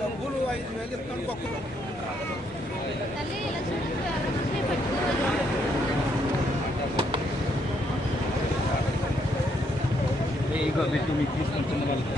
డబ్బులు 5,000 ఇస్తాను పక్కన ఇగో బిట్టు మీకు తీసుకుంటున్న వాళ్ళకి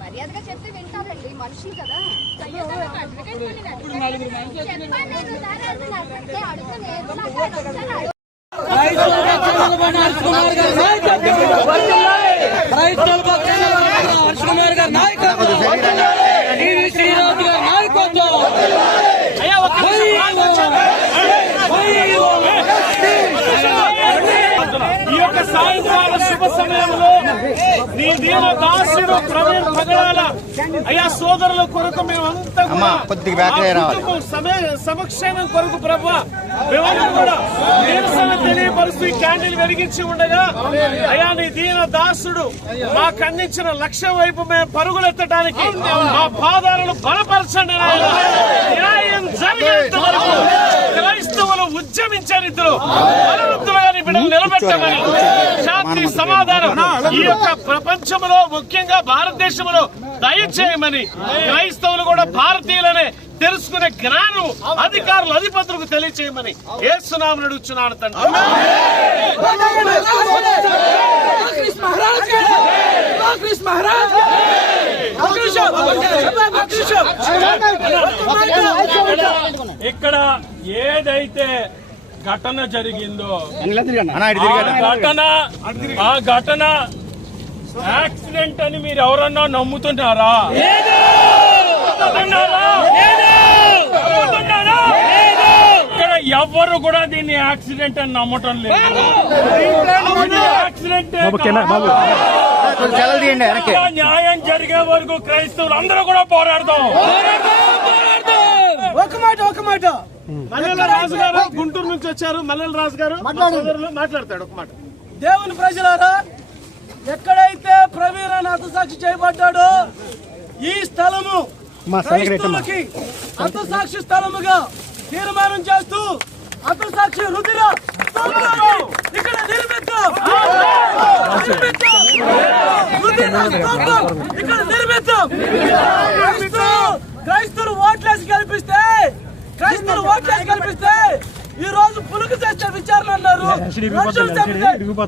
మర్యాదగా చెప్తే వింటారండి, మనుషులు కదా. ఈ యొక్క సాయంకాల శుభ సమయంలో నీ దీన దాసుడు ప్రవీణ్ పగడాల అయ్యా సోదరుల కొరకు మేమంతా సమక్షేమం కొరకు ప్రభువా మేమంతా కూడా నిరసన తెలియపరుస్తూ ఈ క్యాండిల్ వెలిగించి ఉండగా అయ్యా నీ దీన దాసుడు మాకు అందించిన లక్ష్యం వైపు మేము పరుగులెత్తడానికి మా పాదాలను బలపరచండి. న్యాయం జరిగేంత వరకు క్రైస్తవులు ఉద్యమించారు, ఇద్దరు బలవంతులుగా బిడ్డలు నిలబెట్టమని శాంతి సమాధానం ఈ యొక్క ప్రపంచంలో ముఖ్యంగా భారతదేశంలో దయచేయమని క్రైస్తవులు కూడా భారతీయులనే తెలుసుకునే జ్ఞానం అధికారులు అధిపతులకు తెలియచేయమని యేసు నామమున అడుగుచున్నాను తండ్రి. ఇక్కడ ఏదైతే ఘటన జరిగిందో ఆ ఘటన యాక్సిడెంట్ అని మీరు ఎవరన్నా నమ్ముతున్నారా? ఇక్కడ ఎవ్వరు కూడా దీన్ని యాక్సిడెంట్ అని నమ్మటం లేదు. యాక్సిడెంట్ న్యాయం జరిగే వరకు క్రైస్తవులు అందరూ కూడా పోరాడతాం. ఒక మాట మల్లెల రాజు గారు గుంటూరు నుంచి వచ్చారు. మల్లెల రాజు గారు మాట్లాడతాడు ఒక మాట. దేవుని ప్రజలారా, ఎక్కడైతే ప్రవీణ హతసాక్షి చేయబడ్డాడో ఈ స్థలము క్రైస్తవులకి హతసాక్షి స్థలముగా తీర్మానం చేస్తూ హతసాక్షి రుధిర ఇక్కడ నిర్మిద్దాం, ఇక్కడ నిర్మిద్దాం. క్రైస్తవులు ఓట్లేసి కల్పిస్తే ఈ రోజు పులుగు చేస్తే విచారణ అన్నారు.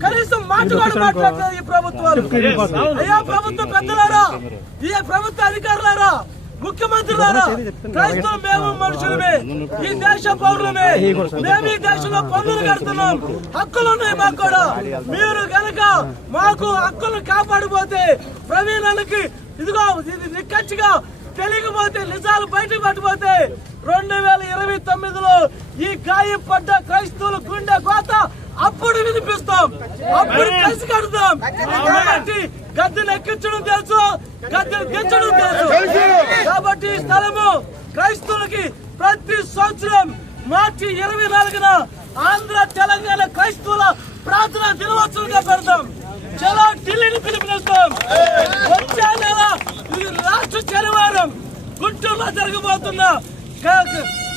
కనీసం మాట్లాడతారు ఈ ప్రభుత్వాలు. అయ్యా ప్రభుత్వ పెద్దలారా, ఈ ప్రభుత్వ అధికారులారా, ముఖ్యమంత్రి ద్వారా క్రైస్తవులు మేము మనుషులమే, ఈ దేశ పౌరులమే, మేము ఈ దేశంలో పన్నులు కడుతున్నాం, హక్కులు ఉన్నాయి మాకు కూడా. మీరు గనక మాకు హక్కులు కాపాడిపోతే ప్రవీణానికి ఇదిగో ఇది నిక్కచ్చిగా తెలియకపోతే నిజాలు బయటకు పట్టిపోతే 2029లో ఈ గాయపడ్డ క్రైస్తవుల గుండె కోత అప్పుడు వినిపిస్తాం, అప్పుడు కలిసి కడతాం. కాబట్టి గద్దెను ఎక్కించడం తెలుసు, గద్దెను దించడం తెలుసు. కాబట్టి ఈ స్థలము క్రైస్తవులకి ప్రతి సంవత్సరం మార్చి 24న ఆంధ్ర తెలంగాణ క్రైస్తవుల ప్రార్థన దినోత్సవంగా పెడతాం. చలో ఢిల్లీని పిలుపునిస్తాం. వచ్చే నెల ఇది రాష్ట్ర శనివారం గుంటూరులో జరగబోతున్న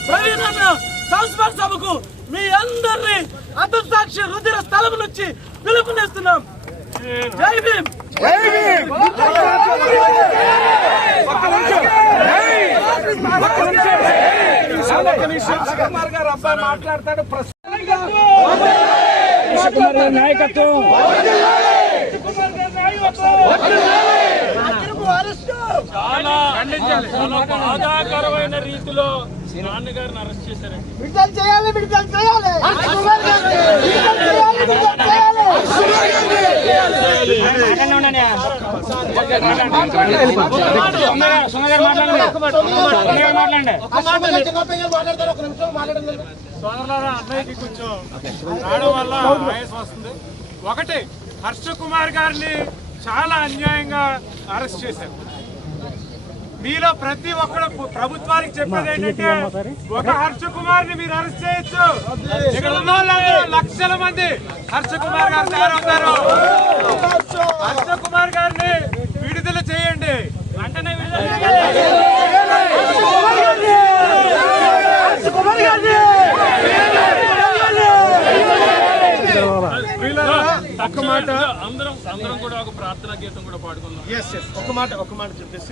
ప్రవీణన్న సంస్మరణ సభకు మీ అందరినీ అతసాక్షి రుధిర స్థలం నుంచి పిలుపునిస్తున్నాం. జై భీమ్. మాట్లాడతాడు నాయకత్వం చాలా బాధాకరమైన రీతిలో నాన్నగారిని అరెస్ట్ చేశారండి. విడుదల చేయాలి, విడుదల చేయాలి. సోదరులారా, అన్నయ్యకి కొంచెం రావడం వల్ల ఆయాసం వస్తుంది. ఒకటి, హర్ష కుమార్ గారిని చాలా అన్యాయంగా అరెస్ట్ చేశారు. మీలో ప్రతి ఒక్కరు ప్రభుత్వానికి చెప్పేది ఏంటంటే ఒక హర్ష కుమార్ ని మీరు అరెస్ట్ చేయొచ్చు, ఇక్కడ ఉన్న వాళ్ళందరూ లక్షల మంది హర్ష కుమార్ గారు తయారవుతారు. హర్ష కుమార్ గారిని విడుదల చేయండి, వెంటనే విడుదల ఒక్క మాట, అందరం కూడా ఒక ప్రార్థనా గీతం కూడా పాడుకుందాం. ఒక మాట చెప్పేసి